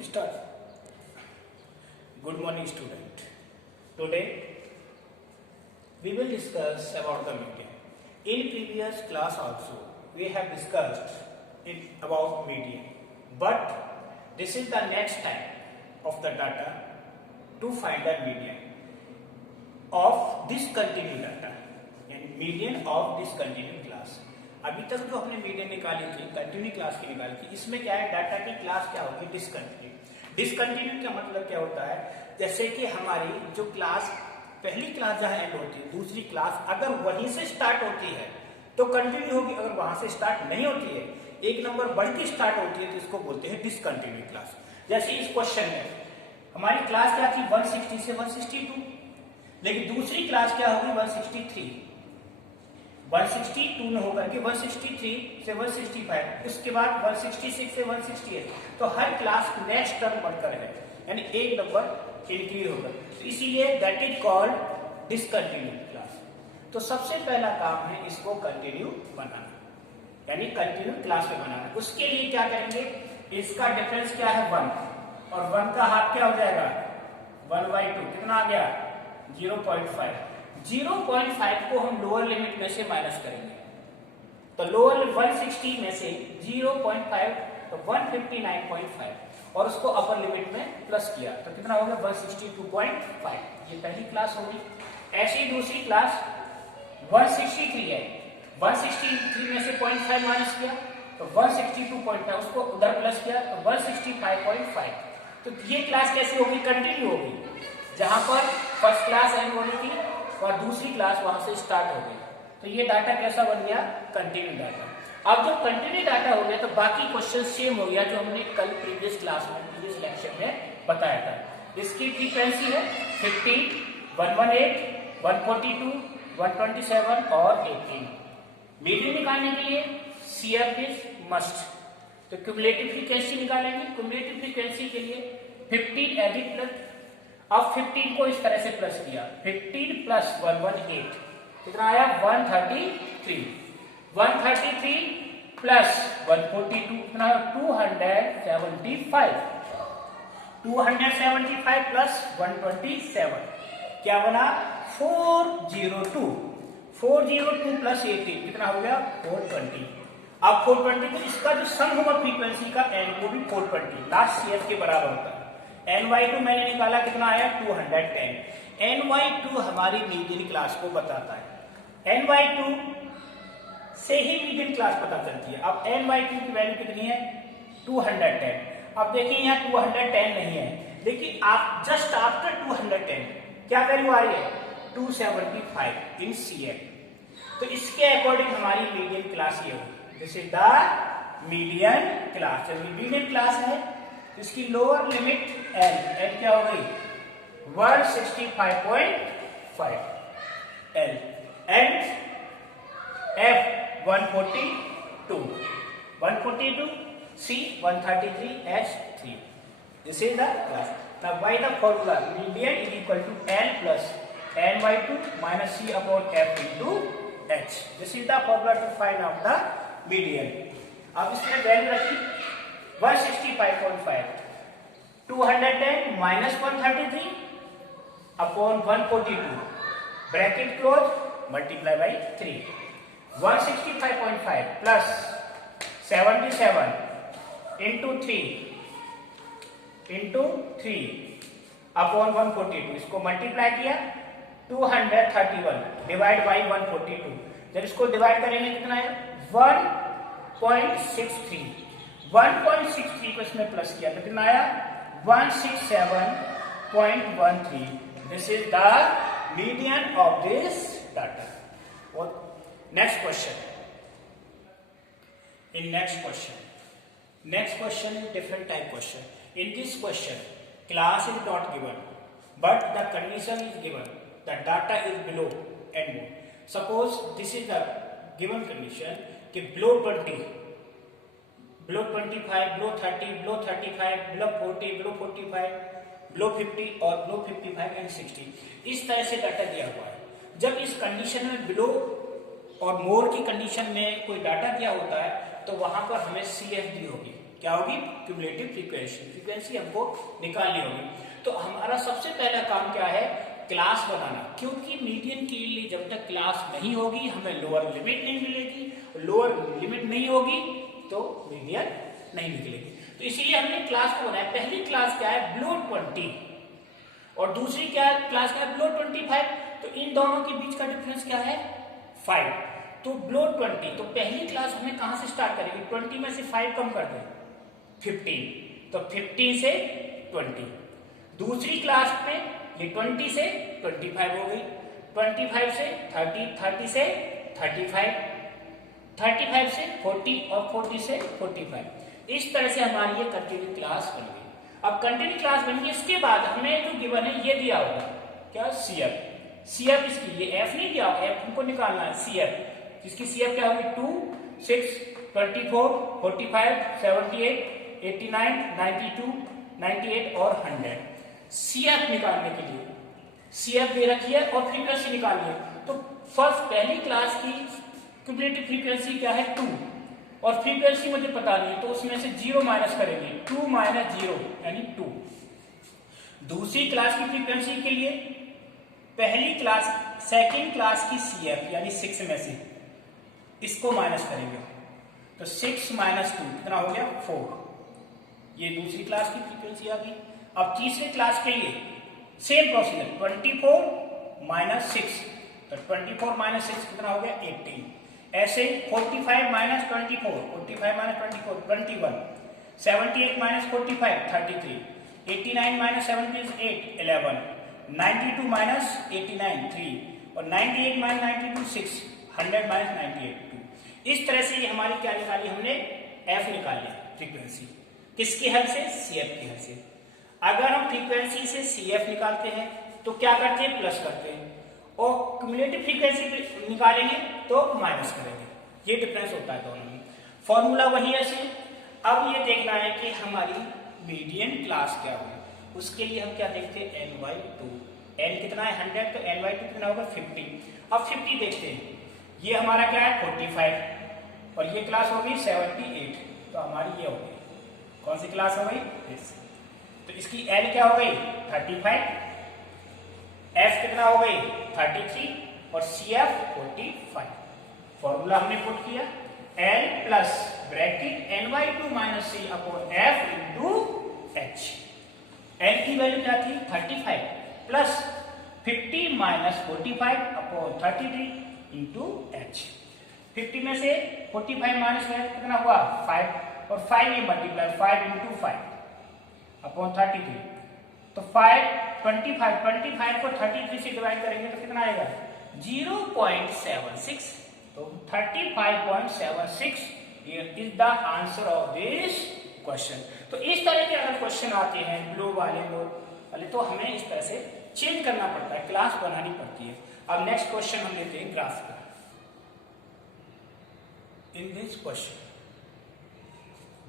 Start. Good morning, student. Today we will discuss about the median. In previous class also we have discussed about median, but this is the next type of the data to find the median of discontinued data, and median of discontinued class. अभी तक जो हमने median निकाली थी, continue class की निकाली थी, इसमें क्या है, डाटा की क्लास क्या होगी, डिसकंटिन्यू. डिसकंटिन्यू का मतलब क्या होता है, जैसे कि हमारी जो क्लास पहली क्लास जहां एंड होती है, दूसरी क्लास अगर वहीं से स्टार्ट होती है तो कंटिन्यू होगी, अगर वहां से स्टार्ट नहीं होती है, एक नंबर बढ़ के स्टार्ट होती है, तो इसको बोलते हैं डिसकंटिन्यू क्लास. जैसे इस क्वेश्चन में हमारी क्लास क्या थी, 160 से 162, लेकिन दूसरी क्लास क्या होगी, 163. 162 में होकर के 163 से 165, उसके बाद 166 से 168, तो हर क्लास नेक्स्ट टर्म बढ़कर है, यानी एक नंबर इंक्रीज होगा, तो इसीलिए that is called discontinue class. तो सबसे पहला काम है इसको कंटिन्यू बनाना, यानी कंटिन्यू क्लास में बनाना. उसके लिए क्या करेंगे, इसका डिफरेंस क्या है 1, और 1 का हाफ क्या हो जाएगा 1/2, कितना आ गया 0.5. 0.5 को हम लोअर लिमिट में से माइनस करेंगे, तो लोअर 160 में से 0.5 तो 159.5, और उसको अपर लिमिट में प्लस किया तो कितना हो गया 162.5. ये पहली क्लास होगी. ऐसी दूसरी क्लास 163 है, 163 में से 0.5 माइनस किया तो 162.5, उसको उधर प्लस किया तो 165.5. तो ये क्लास कैसी होगी, कंटिन्यू होगी, जहां पर फर्स्ट क्लास एंड होने की और दूसरी क्लास वहां से स्टार्ट हो गई. तो ये डाटा कैसा बन गया, कंटिन्यू डाटा. अब जब कंटिन्यू डाटा हो गया तो बाकी क्वेश्चन सेम हो गया जो हमने कल प्रीवियस क्लास में, प्रीवियस लेक्चर में बताया था. इसकी फ्रीक्वेंसी है 50, 118, 142, 127 और 18. मीडियन निकालने के लिए CF इज मस्ट, तो क्यूमुलेटिव फ्रीक्वेंसी निकालेंगे. क्यूमुलेटिव फ्रीक्वेंसी के लिए 15 एडिट प्लस, अब 15 को इस तरह से प्लस किया, 15 प्लस 118 कितना आया 133. 133 प्लस 142 कितना 275. 275 प्लस 127 क्या बना 402. 402 प्लस 18 कितना हो गया 420. अब 420 तो इसका जो सम होगा फ्रीक्वेंसी का एन वो भी 420 लास्ट CF के बराबर होता है. NY2 मैंने निकाला, कितना आया 210. NY2 हमारी मीडियन क्लास को बताता है. NY2 से ही मीडियन क्लास पता चलती है. अब NY2 की वैल्यू कितनी है 210. अब देखिए यहाँ 210 नहीं है, लेकिन आप जस्ट आफ्टर 210 क्या वैल्यू आ रही है 275 इन CF. तो इसके अकॉर्डिंग हमारी मीडियन क्लास ये होगी. This is the median class. जब मीडियन क्लास है इसकी लोअर लिमिट L क्या हो गई 165.5 L and F 142, 142 C 133 H 3. This is the class. Now by the formula median is equal to L plus N/2 minus C upon F into H. This is the formula to find out the median. अब इसमें value रखी 165.5, 210 minus 133 upon 142, bracket close, multiply by 3. 165.5 plus 77 into 3 upon 142, इसको multiply किया 231 divide by 142. जब इसको divide करेंगे कितना है 1.63. 1.63 को इसमें प्लस किया तो कितना आया 167.13. This is the median of this data. और next question, in next question is different type question. In this question class is not given but the condition is given, the data is below and more. Suppose this is the given condition कि below 20, below 25, below 30, below 35, below 40, below 45, below 50 और below 55 and 60. इस तरह से data दिया हुआ है. जब इस कंडीशन में बिलो और मोर की कंडीशन में कोई डाटा दिया होता है तो वहां पर हमें CF दी होगी. क्या होगी? क्यूमुलेटिव फ्रीक्वेंसी हमको निकालनी होगी। तो हमारा सबसे पहला काम क्या है? क्लास बनाना, क्योंकि मीडियन के लिए जब तक क्लास नहीं होगी हमें लोअर लिमिट नहीं मिलेगी, लोअर लिमिट नहीं होगी तो मीडियन नहीं निकलेगी। तो इसीलिए हमने क्लास को बनाया। पहली क्लास क्या है? बिलो 20 और दूसरी क्या क्लास क्या है? बिलो 25। तो इन दोनों के बीच का डिफरेंस क्या है? 5। तो बिलो 20, तो पहली क्लास हमें कहां से स्टार्ट करेंगे? 20 में से 5 कम कर दें, 15, तो 15 से 20। दूसरी क्लास में ये 20 से 25 हो गई, 25 से 30, 30 से 35, 35 से 40 और 40 से 45। इस तरह से हमारी ये कंटिन्यू क्लास बन गई। अब कंटिन्यू क्लास बन गई, इसके बाद हमें जो गिवन है ये दिया होगा क्या? CF। CF इसकी, ये F नहीं दिया, F हमको निकालना है CF। इसकी CF क्या होगी? 2, 6, 24, 45, 78, 89, 92, 98 और 100। CF निकालने के लिए CF दे रखी है और फ्रीक्वेंसी निकालनी है। तो फर्स्ट पहली क्लास की क्यूमुलेटिव फ्रीक्वेंसी क्या है? 2 और फ्रीक्वेंसी मुझे पता नहीं है, तो उसमें से 0 माइनस करेंगे, 2 माइनस 0 यानी 2। दूसरी क्लास की फ्रीक्वेंसी के लिए पहली क्लास सेकंड क्लास की CF यानी 6 में से इसको माइनस करेंगे, तो 6 माइनस 2 कितना हो गया? 4। ये दूसरी क्लास की फ्रीक्वेंसी आ गई। अब तीसरी क्लास के लिए सेम प्रोसीजर, 24 माइनस 6, तो 24 माइनस 6 कितना हो गया? 18। ऐसे 45 minus 24, 45 minus 24 21, 78 minus 45 33, 89 minus 78 11, 92 minus 89 3 और 98 माइनस 92 6, 100 माइनस 98 2। इस तरह से हमारी क्या निकाली हमने? F निकाल लिया फ्रीक्वेंसी। किसकी हेल्प से? CF की हेल्प से। अगर हम फ्रीक्वेंसी से CF निकालते हैं तो क्या करते हैं? प्लस करते हैं, और क्यूमुलेटिव फ्रीक्वेंसी निकालेंगे तो माइनस करेंगे। ये डिफरेंस होता है दोनों में। फॉर्मूला वही है सेम। अब ये देखना है कि हमारी मीडियन क्लास क्या होगी। उसके लिए हम क्या देखते हैं? n/2। n कितना है? 100, तो n/2 कितना होगा? 50। अब 50 देखते हैं, ये हमारा क्या है? 45 और ये क्लास होगी 78, तो हमारी ये होगी कौन सी क्लास हो गई? तो इसकी L क्या हो गई? 35, F कितना हो गई? 33 और CF 45। फॉर्मूला हमने पुट किया, L plus bracket n/2 minus C upon F into H। L की वैल्यू क्या थी? 35 plus 50 minus 45 upon 33 into H। 50 में से 45 माइनस कितना हुआ? 5, और 5 ये मल्टीप्लाई 5 इंटू 5 अपॉन 33, तो 25 को 33 से डिवाइड करेंगे तो कितना आएगा? 0.76। तो 35.76 is the answer of this question. तो इस तरह के अगर क्वेश्चन आते हैं लो वाले तो हमें इस तरह से चेंज करना पड़ता है, क्लास बनानी पड़ती है। अब नेक्स्ट क्वेश्चन हम लेते हैं ग्राफ का। इन this question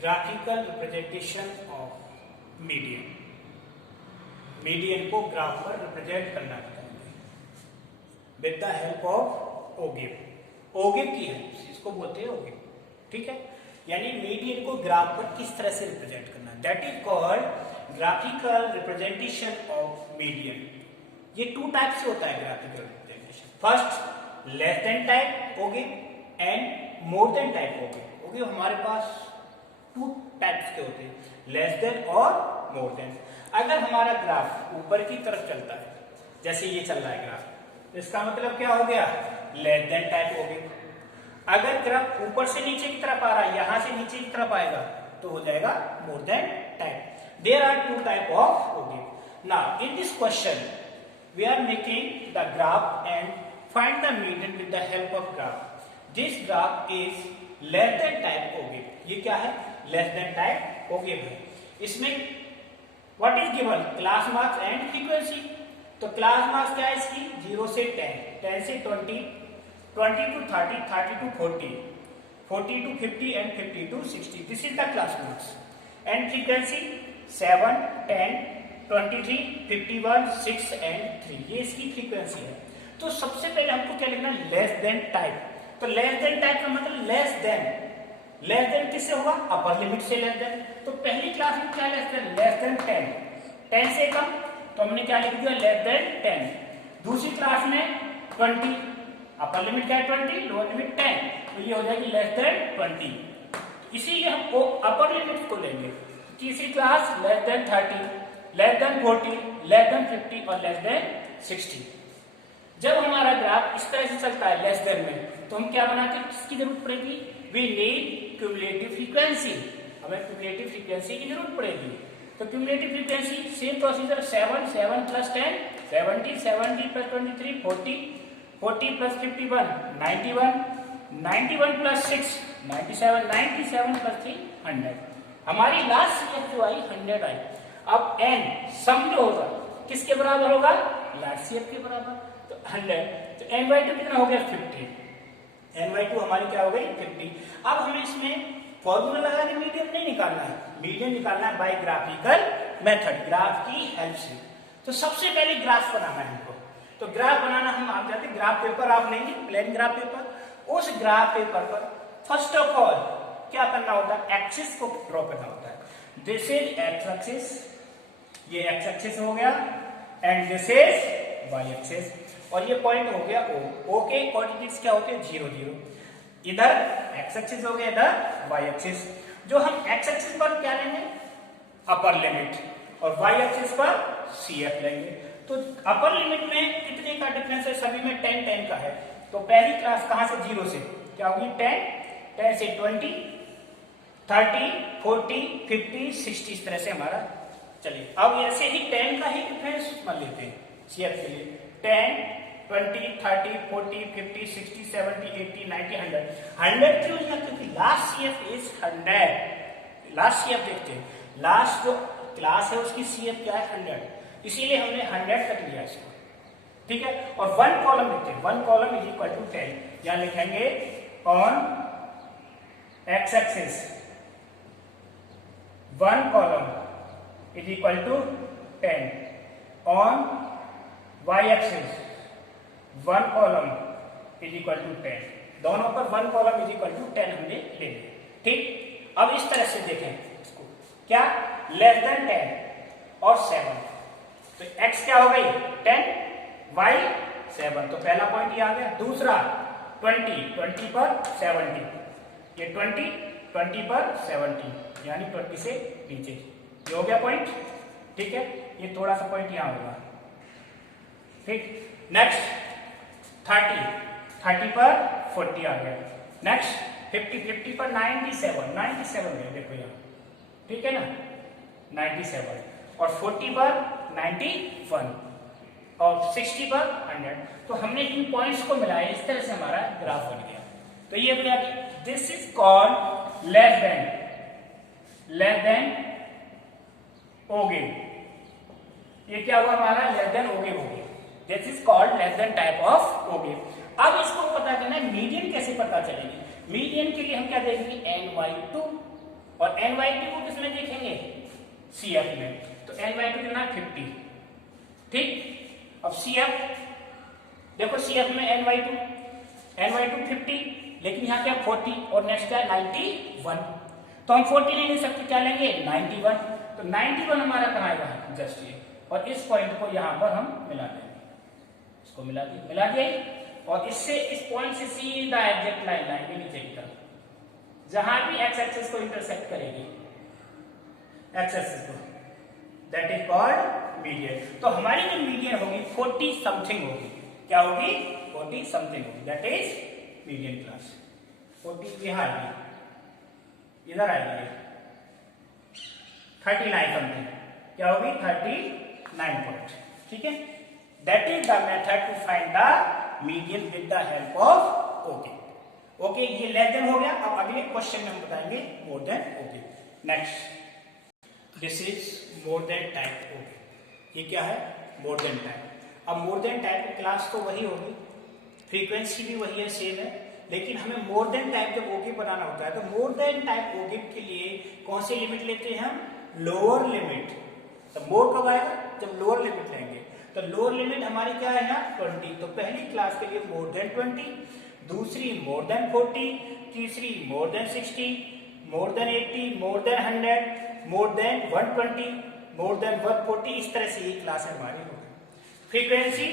graphical representation of median को ग्राफ पर रिप्रेजेंट करना बताएंगे विद द हेल्प ऑफ ओगिव। ओगिव की हेल्प से, इसको बोलते हैं ओगिव, ठीक है। यानी मीडियन को ग्राफ पर किस तरह से रिप्रेजेंट करना, that is called graphical representation of median. ये 2 टाइप से होता है graphical representation. First less than type ogive and more than type ogive. Ogive हमारे पास 2 टाइप्स के होते हैं, लेस देन और मोर देन। अगर हमारा ग्राफ ऊपर की तरफ चलता है, जैसे ये चल रहा है ग्राफ, तो इसका मतलब क्या हो गया? Less than type ogive. अगर ग्राफ ऊपर से नीचे की तरफ आ रहा है, यहां से नीचे की तरफ आएगा, तो हो जाएगा more than type. There are 2 type of ogive. Now in this question we are making the graph and find the median with the help of graph. This graph is less than type ogive. ये क्या है? Less than type ogive है। इसमें what is given? Class marks and frequency. तो class marks क्या है इसकी? 0 से 10, 10 से 20, 20 to 30, 30 to 40, 40 to 50 and 50 to 60. This is the class marks. And frequency 7, 10, 23, 51, 6 and 3. ये इसकी फ्रीक्वेंसी है। तो सबसे पहले हमको क्या लिखना? Less than type. तो लेस देन टाइप का मतलब लेस देन लेस देन किससे होगा? अपर लिमिट से लेस देन। तो पहली क्लास में क्या लेस देन 10, 10 से कम, तो हमने क्या लिख दिया? Less than 10। दूसरी क्लास में 20, अपर लिमिट क्या है? 20, लोअर लिमिट 10, तो ये हो जाएगी लेस देन 20। इसीलिए हम अपर लिमिट को लेंगे। तीसरी class less than 30, less than 40, less than 50 और लेस देन 60। जब हमारा ग्राफ इस तरह से चलता है लेस देन में, तो हम क्या बनाते हैं? किसकी जरूरत पड़ेगी? वी नीड क्यूमुलेटिव फ्रीक्वेंसी, हमें क्यूमुलेटिव फ्रीक्वेंसी की जरूरत पड़ेगी। तो cumulative frequency same procedure, 7, 7 plus 10 70, 70 plus 23 40, 40 plus 51 91, 91 plus 6 97, 97 plus 3 100। हमारी लास्ट सीएफ जो आई 100 आई। अब एन सम जो होगा किसके बराबर होगा? लास्ट सीएफ के बराबर। तो 100, तो n/2 कितना हो गया? 50। n/2 हमारी क्या हो गई? 50। अब हमें इसमें फॉर्मूला लगा के मीडियन नहीं निकालना है, मीडियन निकालना है बाय ग्राफिकल मेथड, ग्राफ की हेल्प से। तो सबसे पहले ग्राफ बनाना है हमको। तो ग्राफ बनाना हम आप जाते ग्राफ पेपर आप लेंगे, प्लेन ग्राफ पेपर। उस ग्राफ पेपर पर फर्स्ट ऑफ ऑल क्या करना होता है? एक्सिस को ड्रॉ करना होता है। दिस इज एक्स एक्सिस, ये एक्स एक्सिस हो गया, and this is Y axis, और ये पॉइंट हो गया ओ। ओ के कोऑर्डिनेट्स क्या होते हैं? 0 0। इधर एक्स एक्सिस हो गया, इधर वाई एक्सिस। जो हम एक्स एक्सिस पर क्या लेंगे? अपर लिमिट, और वाई एक्सिस पर सीएफ लेंगे। तो अपर लिमिट में कितने का डिफरेंस है? सभी में 10 10 का है। तो पहली क्लास कहां से? 0 से क्या होगी? 10, 10 से 20, 30, 40, 50, 60, इस तरह से हमारा। चलिए अब ऐसे ही 10 का ही डिफरेंस मान लेते हैं सीएफ के लिए। 10, 20, 30, 40, 50, 60, 70, 80, 90, 100। 100 क्यों लिया? क्योंकि last CF is 100। Last CF देखते हैं, लास्ट जो क्लास है उसकी सीएफ क्या है? 100, इसीलिए हमने 100 तक लिया इसको। ठीक है, और 1 कॉलम लिखते हैं। 1 कॉलम इज इक्वल टू 10। यहां लिखेंगे on X axis 1 column is equal to 10, on Y axis 1 column is equal to 10। दोनों पर 1 कॉलम इज इक्वल टू 10 हमने ले लिया। ठीक, अब इस तरह से देखें इसको, क्या? लेस देन 10 और 7, तो x क्या हो गई? 10, y 7, तो पहला पॉइंट ये आ गया। दूसरा 20, 20 पर 70, ये 20, 20 पर 70, यानी 20 से नीचे, ये हो गया पॉइंट। ठीक है, ये थोड़ा सा पॉइंट यहां होगा। ठीक, नेक्स्ट 30, 30 पर 40 आ गया। नेक्स्ट 50, 50 पर 97, 97 है, देखो यहाँ। ठीक है ना, 97, और 40 पर 91, और 60 पर 100। तो हमने इन पॉइंट्स को मिलाया, इस तरह से हमारा ग्राफ बन गया। तो ये बोला कि this is called less than ogive. ये क्या हुआ हमारा? लेस देन ओगे हो गया। This is called less than type of ogive. अब इसको पता करना है मीडियन कैसे पता चलेगी। मीडियन के लिए हम क्या देखेंगे? ny2, और ny2 को किसमें देखेंगे? CF में। तो ny2 कितना? 50। ठीक, अब CF देखो, CF में ny2 50, लेकिन यहाँ क्या 40, और नेक्स्ट क्या 91। तो हम 40 नहीं ले सकते, क्या लेंगे? 91। तो 91 हमारा कहाँ आएगा? जस्ट ये, और इस पॉइंट को यहाँ पर हम मिला देंगे, इसको मिला दिए, और इससे इस पॉइंट से सीधा एग्जैक्ट लाइन लाएंगे नीचे की तरफ, जहां भी एक्स एक्सिस को इंटरसेक्ट करेगी, एक्स एक्सिस को, दैट इज कॉल्ड मीडियन। तो हमारी जो मीडियन होगी 40 समथिंग होगी। क्या होगी? 40 समथिंग होगी, दैट इज मीडियन क्लास। 40 यहां आएगी, इधर आएगी 39 समथिंग, क्या होगी? 39 पॉइंट। ठीक है, that is the method to find the median with the help of okay. Okay, ये लेस देन हो गया। अब अगले क्वेश्चन में हम बताएंगे more than okay. Next, this is more than type okay. ये क्या है? More than type. अब मोर देन टाइप की क्लास तो वही होगी, फ्रीक्वेंसी भी वही है, सेम है, लेकिन हमें मोर देन टाइप जब ओके बनाना होता है, तो मोर देन टाइप ओके के लिए कौन सी लिमिट लेते हैं हम? Lower limit. तो मोर कब आएगा? जब लोअर लिमिट लेंगे। तो लोअर लिमिट हमारी क्या है यहाँ? 20। तो पहली क्लास के लिए मोर देन 20, दूसरी मोर देन 40, तीसरी more than 60, more than 80, more than 100, more than 120, more than 140, इस तरह से ये क्लास हमारी होगी। फ्रीक्वेंसी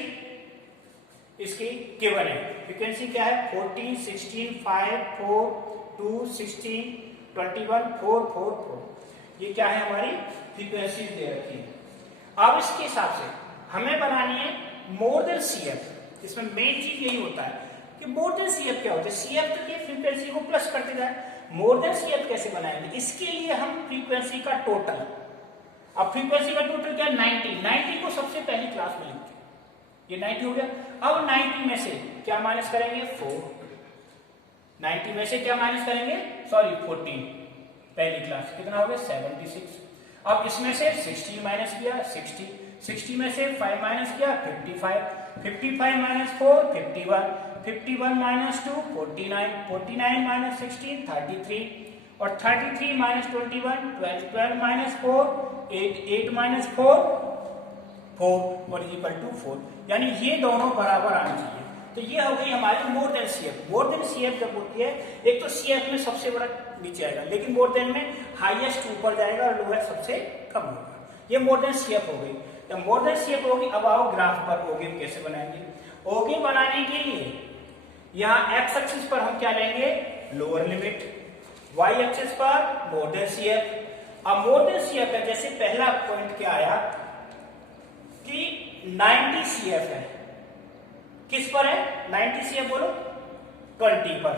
इसकी गिवन है। फ्रीक्वेंसी क्या है? 14, 16, 5, 4, 2, 16, 21, 4, 4, 4। ये क्या है? हमारी फ्रीक्वेंसी दे रखी है। अब इसके हिसाब से हमें बनानी है मोर देन CF। इसमें मेन चीज यही होता है कि मोर देन CF क्या होता है? CF के फ्रीक्वेंसी को प्लस करते जाए। मोर देन CF कैसे बनाएंगे? इसके लिए हम फ्रीक्वेंसी का टोटल, अब फ्रीक्वेंसी का टोटल क्या है? 90 को सबसे पहली क्लास में लिखते हैं, ये 90 हो गया। अब 90 में से क्या माइनस करेंगे? 4। 90 में से क्या माइनस करेंगे? सॉरी 14, पहली क्लास कितना हो गया? 76। अब इसमें से 60 माइनस किया 60 में से 5 माइनस किया 55 माइनस 4 51 माइनस 2 49 माइनस 16 33, और 33 माइनस 21 12 माइनस 4 8 माइनस 4 4 और इक्वल टू 4, यानी ये दोनों बराबर आने चाहिए। तो ये हो गई हमारी more than CF। More than CF जब होती है, एक तो CF में सबसे बड़ा नीचे आएगा, लेकिन मोर देन में हाईएस्ट ऊपर जाएगा और लोएस्ट सबसे कम होगा। ये मोर देन CF हो गई। जब मोर देन CF होगी, अब आओ ग्राफ पर ओगिव कैसे बनाएंगे। ओगिव बनाने के लिए यहाँ एक्स एक्सिस पर हम क्या लेंगे? लोअर लिमिट, वाई एक्सिस पर मोर देन CF। अब मोर देन CF है, जैसे पहला पॉइंट क्या आया कि 90 CF है। किस पर है? 90 CF बोलो 20 पर।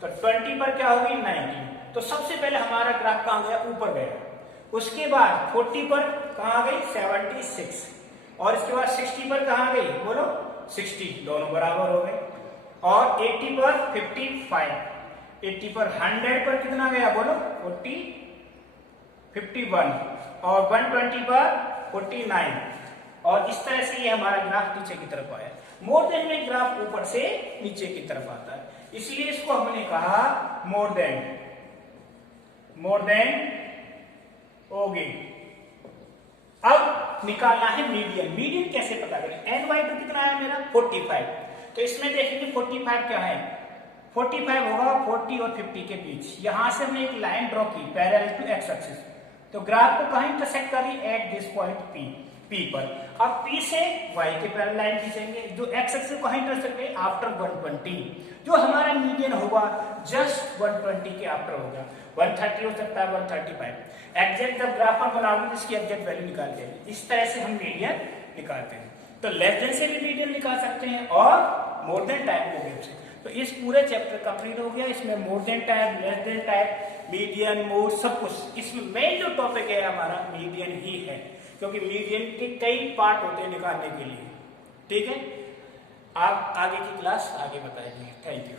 तो 20 पर क्या होगी? 90। तो सबसे पहले हमारा ग्राफ कहां गया? ऊपर गया। उसके बाद 40 पर कहां आ गई? 76। और इसके बाद 60 पर कहां गई? बोलो 60, दोनों बराबर हो गए। और 80 पर 55, 80 पर 100 पर कितना गया? बोलो 40 51, और 120 पर 49, और इस तरह से ये हमारा ग्राफ नीचे की तरफ आया। मोर देन में ग्राफ ऊपर से नीचे की तरफ आता है, इसलिए इसको हमने कहा मोर देन ओगिव। अब निकालना है मीडियन। मीडियन कैसे पता करें? n/2 कितना है मेरा? 45। तो इसमें देखेंगे 45 क्या है? 45 होगा 40 और 50 के बीच। यहां से हमने एक लाइन ड्रॉ की पैरेलल टू एक्स एक्सिस। तो ग्राफ को कहां इंटरसेक्ट कर रही? एट दिस पॉइंट P पर। अब P से y के पैरेलल लाइन खींचेंगे, जो x एक्सिस को कहां इंटरसेक्ट करेगी? आफ्टर 120। जो हमारा मीडियन होगा जस्ट 120 के आफ्टर होगा। 130 हो सकता है, 135। एग्जैक्ट जब ग्राफ पर बनाओगे तो इसकी एग्जैक्ट वैल्यू निकालते हैं। इस तरह से हम मीडियन निकालते हैं। तो लेस देन से भी मीडियन निकाल सकते हैं और मोर देन टाइप ओगिव से। तो इस पूरे चैप्टर कंप्लीट हो गया। इसमें मोर than type, less than type, median, mode, सब कुछ। इसमें मेन जो टॉपिक है हमारा मीडियन ही है, क्योंकि मीडियन के कई पार्ट होते हैं निकालने के लिए। ठीक है, आप आगे की क्लास आगे बताएंगे। Thank you.